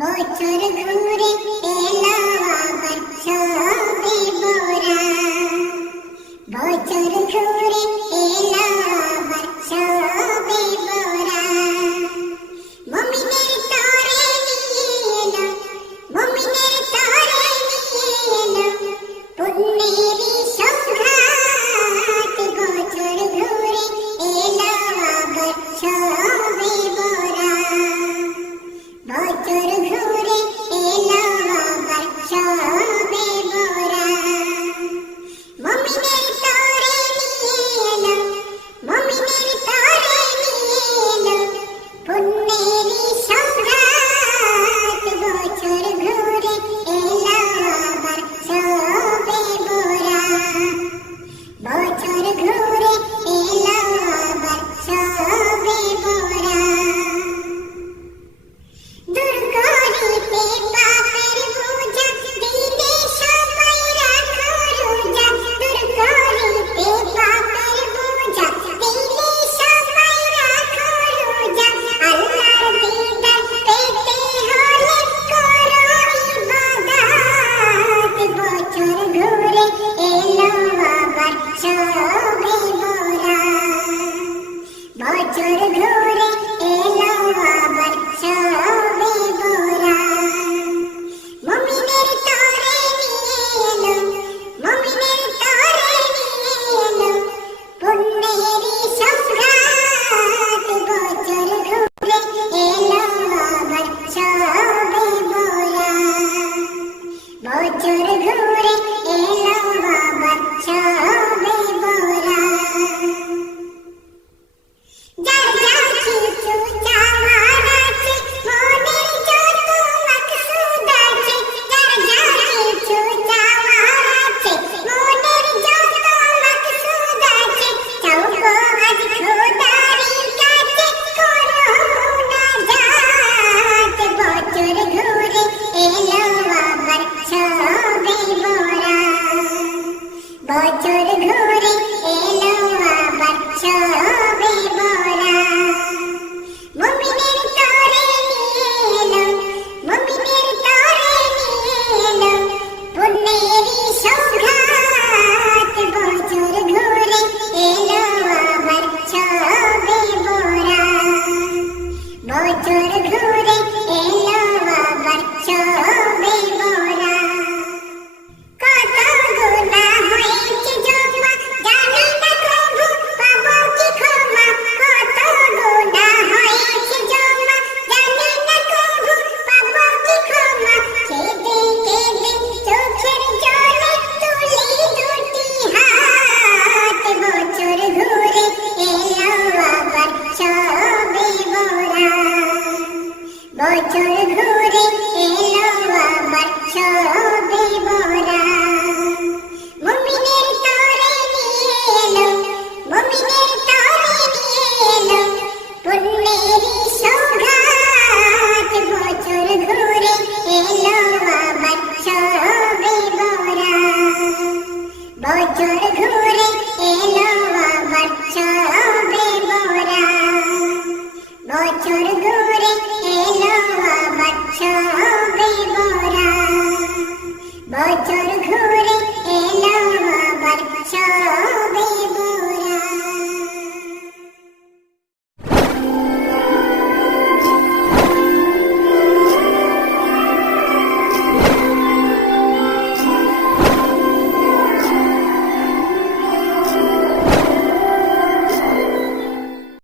বছর ঘুরে এলো আবার সবে মোরা, বছর ঘুরে এলো আবার সবে মোরা। মুমিনের তরে নিয়ে এলো, মুমিনের তরে নিয়ে এলো পুণ্যেরই সৌগাত। বছর ঘুরে এলো আবার সবে মোরা, বছর ঘুরে এলো আবার সবে মোরা। মুমিনের তরে নিয়ে এলো, মুমিনের তরে নিয়ে এলো পুণ্যেরই সৌগাত। বছর ঘুরে এলো আবার সবে মোরা, বছর ঘুরে এলো আবার সবে মোরা। দূর করিতে পাপের বোঝা, দিনে সবাই রাখো রোজা। দূর করিতে পাপের বোঝা, দিনে সবাই রাখো রোজা। আল্লাহর দিদার পেতে হলে করো ইবাদত। বছর ঘুরে এলো আবার সবে মোরা, বছর ঘুরে এলো আবার সবে মোরা। মুমিনের তরে নিয়ে এলো, মুমিনের তরে নিয়ে এলো পুণ্যেরই সৌগাত। বছর ঘুরে এলো আবার সবে মোরা, বছর ঘুরে এলো আবার সবে মোরা। যার যা কিছু চাওয়ার আছে, মনের যত মাকসুদ আছে। যার যা কিছু চাওয়ার আছে, মনের যত মাকসুদ আছে। চাও গো আজ খোদারি কাছে, করো মুনাজাত। বছর ঘুরে এলো আবার সবে মোরা, বছর ঘুরে এলো আবার সবে মোরা। মুমিনের তরে নিয়ে এলো, মুমিনের তরে নিয়ে এলো পুণ্যেরই সৌগাত। বছর ঘুরে এলো আবার সবে মোরা, বছর ঘুরে এলো আবার সবে মোরা। কত গুনাহ হয়েছে জমা, জানি না কবু পাবো কি ক্ষমা। কত গুনাহ হয়েছে জমা, জানি না কবু পাবো কি ক্ষমা। কেঁদে কেঁদে চোখের জলে তুলি দুটি হাত। বছর ঘুরে এলো আবার সবে মোরা, বছর ঘুরে এলো আবার সবে মোরা। মুমিনের তরে নিয়ে এলো, মুমিনের তরে নিয়ে এলো পুণ্যেরই সৌগাত। বছর ঘুরে এলো আবার সবে মোরা, বছর ঘুরে এলো আবার সবে মোরা, বছর ঘুরে এলো আবার সবে মোরা, বছর